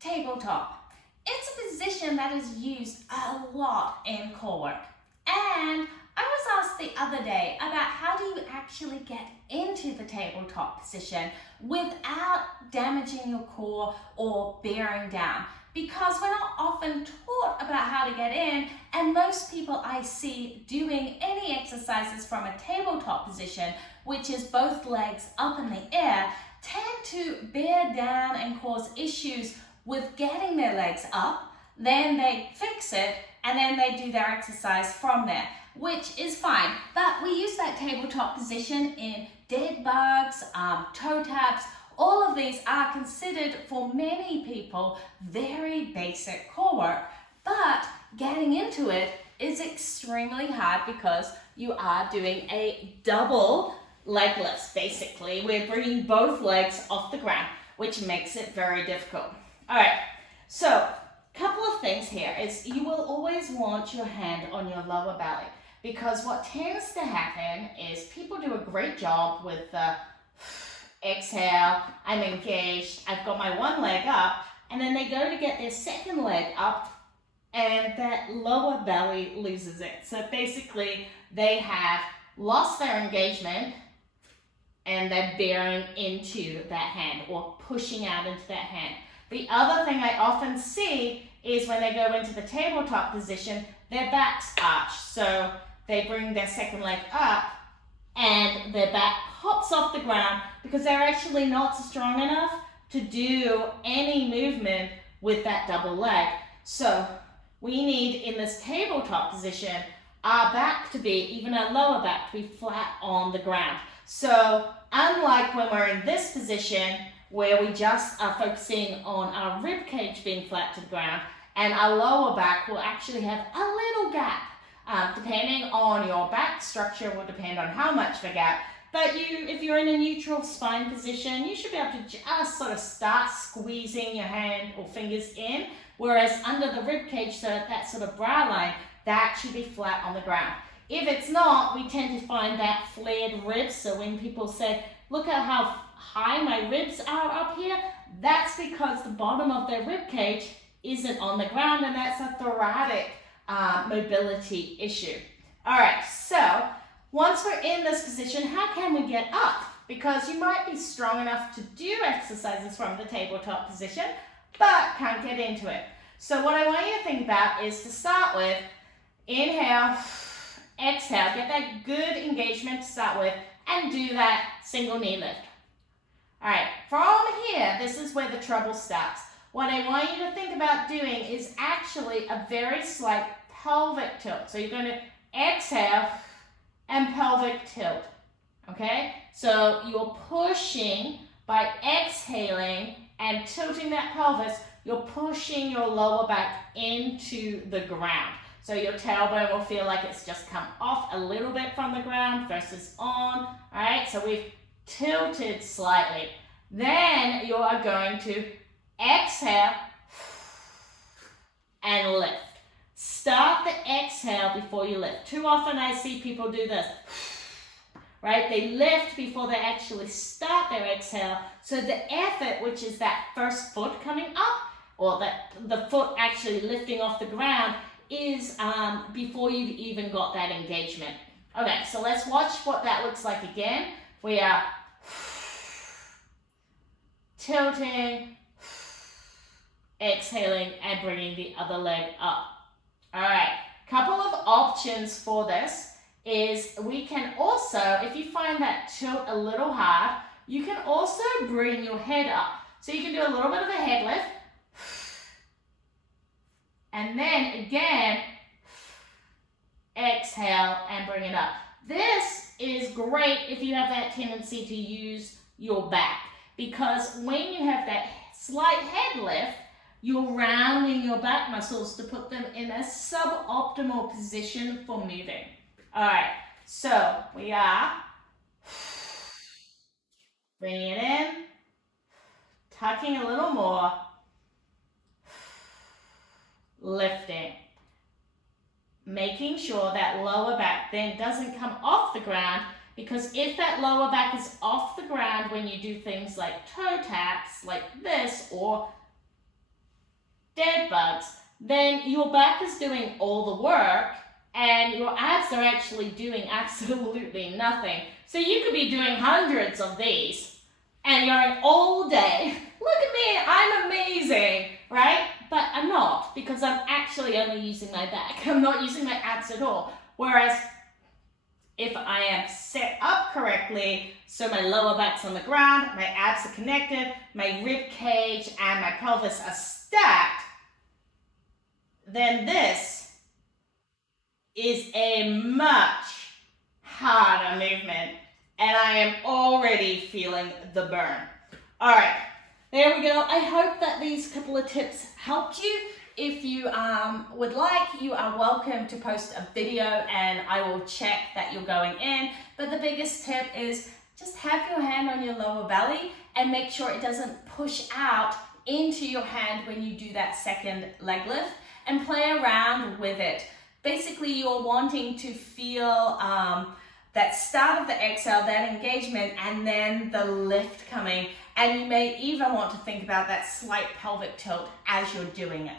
Tabletop. It's a position that is used a lot in core work. And I was asked the other day about how do you actually get into the tabletop position without damaging your core or bearing down. Because we're not often taught about how to get in, and most people I see doing any exercises from a tabletop position, which is both legs up in the air, tend to bear down and cause issues with getting their legs up. Then they fix it, and then they do their exercise from there, which is fine. But we use that tabletop position in dead bugs, toe taps. All of these are considered for many people very basic core work, but getting into it is extremely hard because you are doing a double leg lift. Basically, we're bringing both legs off the ground, which makes it very difficult. All right, so a couple of things here is you will always want your hand on your lower belly, because what tends to happen is people do a great job with the exhale, I'm engaged, I've got my one leg up, and then they go to get their second leg up and that lower belly loses it. So basically they have lost their engagement and they're bearing into that hand or pushing out into that hand. The other thing I often see is when they go into the tabletop position, their backs arch. So they bring their second leg up and their back hops off the ground because they're actually not strong enough to do any movement with that double leg. So we need, in this tabletop position, our back to be, even our lower back to be flat on the ground. So unlike when we're in this position where we just are focusing on our rib cage being flat to the ground, and our lower back will actually have a little gap. Depending on your back structure will depend on how much of a gap. But if you're in a neutral spine position, you should be able to just sort of start squeezing your hand or fingers in, whereas under the rib cage, so that sort of brow line, that should be flat on the ground. If it's not, we tend to find that flared ribs. So when people say, look at how high my ribs are up here, that's because the bottom of their rib cage isn't on the ground, and that's a thoracic mobility issue. All right, so once we're in this position, how can we get up? Because you might be strong enough to do exercises from the tabletop position, but can't get into it. So what I want you to think about is to start with, inhale, exhale, get that good engagement to start with, and do that single knee lift. All right, from here, this is where the trouble starts. What I want you to think about doing is actually a very slight pelvic tilt. So you're going to exhale and pelvic tilt, okay? So you're pushing by exhaling and tilting that pelvis, you're pushing your lower back into the ground. So your tailbone will feel like it's just come off a little bit from the ground versus on, all right? So we've tilted slightly. Then you are going to exhale and lift. Start the exhale before you lift. Too often I see people do this, right? They lift before they actually start their exhale. So the effort, which is that first foot coming up, or the foot actually lifting off the ground, is before you've even got that engagement. Okay, so let's watch what that looks like again. We are tilting, exhaling, and bringing the other leg up. All right, couple of options for this is we can also, if you find that tilt a little hard, you can also bring your head up. So you can do a little bit of a head lift, and then again, exhale and bring it up. This is great if you have that tendency to use your back, because when you have that slight head lift, you're rounding your back muscles to put them in a suboptimal position for moving. All right, so we are bringing it in, tucking a little more, lifting, making sure that lower back then doesn't come off the ground, because if that lower back is off the ground when you do things like toe taps like this, or dead bugs, then your back is doing all the work and your abs are actually doing absolutely nothing. So you could be doing hundreds of these and you're going all day, look at me, I'm amazing, right? But I'm not, because I'm actually only using my back. I'm not using my abs at all. Whereas if I am set up correctly, so my lower back's on the ground, my abs are connected, my rib cage and my pelvis are stacked, then this is a much harder movement and I am already feeling the burn. All right, there we go. I hope that these couple of tips helped you. If you would like, you are welcome to post a video and I will check that you're going in. But the biggest tip is just have your hand on your lower belly and make sure it doesn't push out into your hand when you do that second leg lift, and play around with it. Basically, you're wanting to feel that start of the exhale, that engagement, and then the lift coming. And you may even want to think about that slight pelvic tilt as you're doing it.